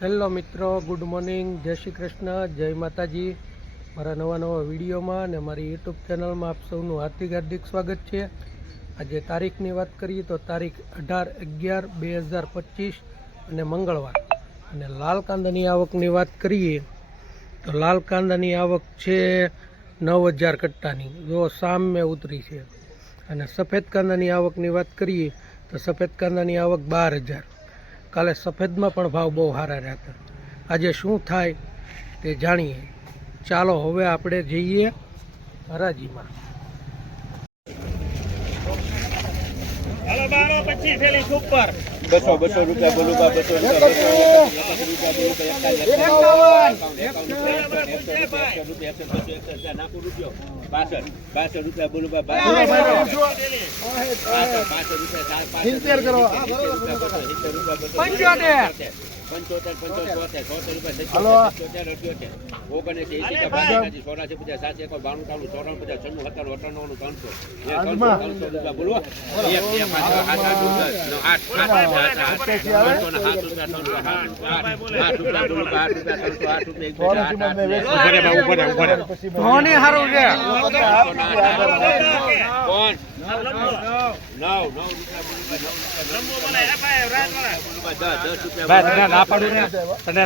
Hello મિત્રો, good morning, જય શ્રી કૃષ્ણ, જય માતાજી। મારા નવા વિડીયોમાં અને મારી યુટ્યુબ ચેનલમાં આપ સૌનું હાર્દિક સ્વાગત છે। આજે તારીખની વાત કરીએ તો તારીખ 18/11/2025 અને મંગળવાર। અને લાલ કાંદાની આવકની વાત કરીએ તો લાલ કાંદાની આવક છે 9000 કટ્ટાની, જો સામે ઉતરી છે। અને સફેદ કાંદાની આવકની વાત કરીએ તો સફેદ કાંદાની આવક 12000। કાલે સફેદમાં પણ ભાવ બહુ સારા રહ્યા હતા। આજે શું થાય તે જાણીએ। ચાલો હવે આપણે જઈએ હરાજીમાં। હાલો 12-25 થેલી સુપર 200 રૂપિયા બોલું બા 200 રૂપિયા બોલું બા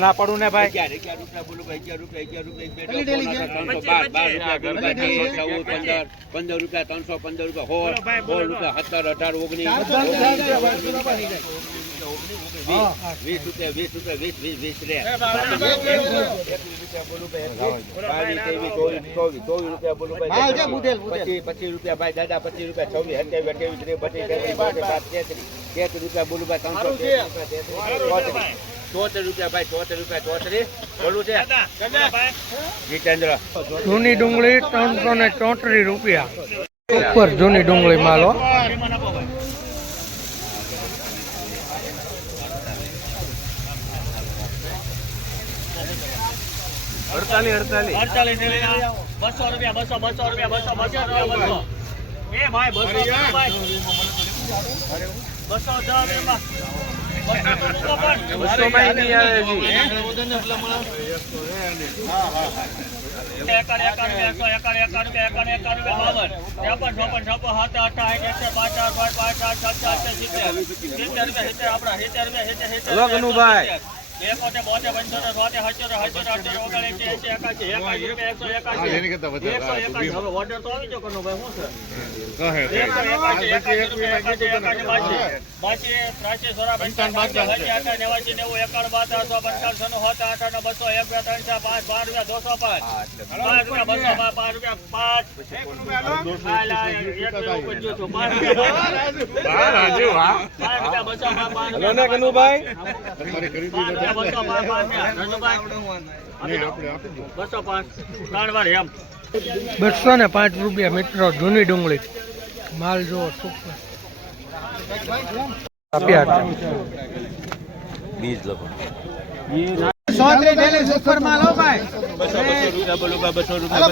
ના પાડું ને ભાઈ 15 રૂપિયા 315 રૂપિયા 17 18 19 20 રૂપિયા 20 રે 24 રૂપિયા બોલું ભાઈ 25 રૂપિયા ભાઈ દાદા 25 રૂપિયા 26 28 રૂપિયા બોલું ભાઈ 74 રૂપિયા ભાઈ 74 બોલું છે જીતેન્દ્ર। જૂની ડુંગળી 334 રૂપિયા ઉપર જૂની ડુંગળી માલો। ₹205 રૂપિયા મિત્રો જૂની ડુંગળી માલ જો સુપર આપ્યા બીજ લખો 100 સુપર માલ હો ભાઈ 200 રૂપિયા બોલું બા 200 રૂપિયા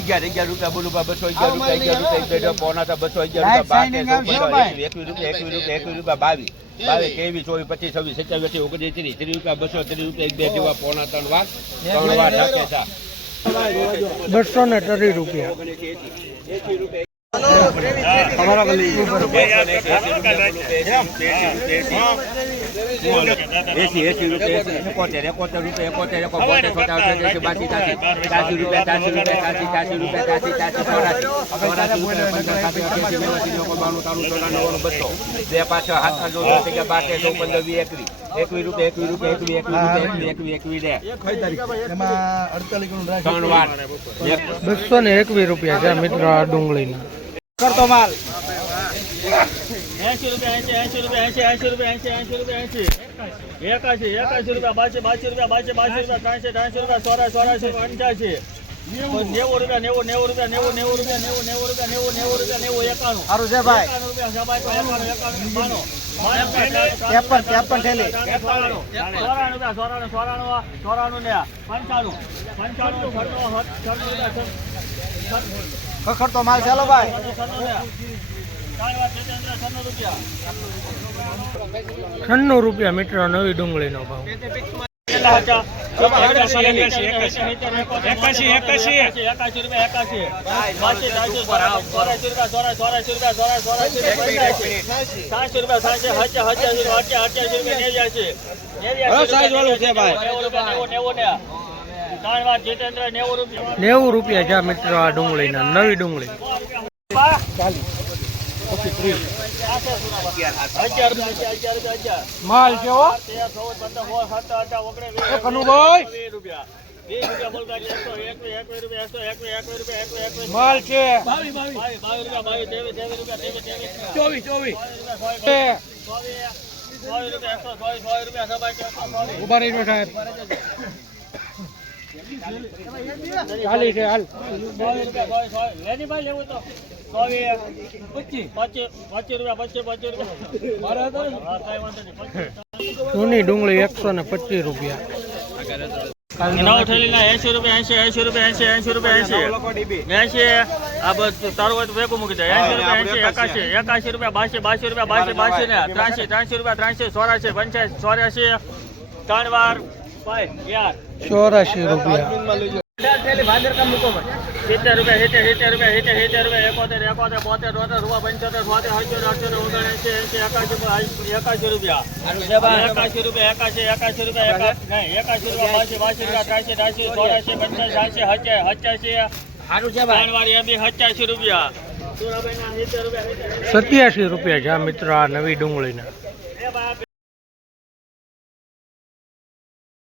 11 રૂપિયા બોલું બા 211 રૂપિયા પોના 211 રૂપિયા 21 રૂપિયા 22 23 24 25 26 27 29 30 રૂપિયા 230 રૂપિયા 1 2 જેવા પોના 3 વાર 230 રૂપિયા ₹221 છે મિત્રો આ ડુંગળીના કરતો માલ 80 રૂપિયા 81 રૂપિયા 82 રૂપિયા 82 રૂપિયા 83 રૂપિયા 84 90 રૂપિયા 90 રૂપિયા સારું છે ભાઈ 53 થેલી 94 ખખડતો માલ ચાલો ભાઈ ₹96 મીટર નવી ડુંગળીનો ભાવ. ₹90 જા મિત્રો આ ડુંગળીના નવી ડુંગળી. માલ છે હો કનુભાઈ, માલ છે 24 ઉભા રહીને સાહેબ ચાલી છે હાલ. જૂની ડુંગળી ₹125. આ બસ તારું હોય તો વેકું મૂકી દે. 80 રૂપિયા 81 82 ને 83 83 84 85 ત્રણ વાર 84 રૂપિયા. 70 રૂપિયા 71 રૂપિયા 81 રૂપિયા 87 રૂપિયા જા મિત્રો આ નવી ડુંગળીના.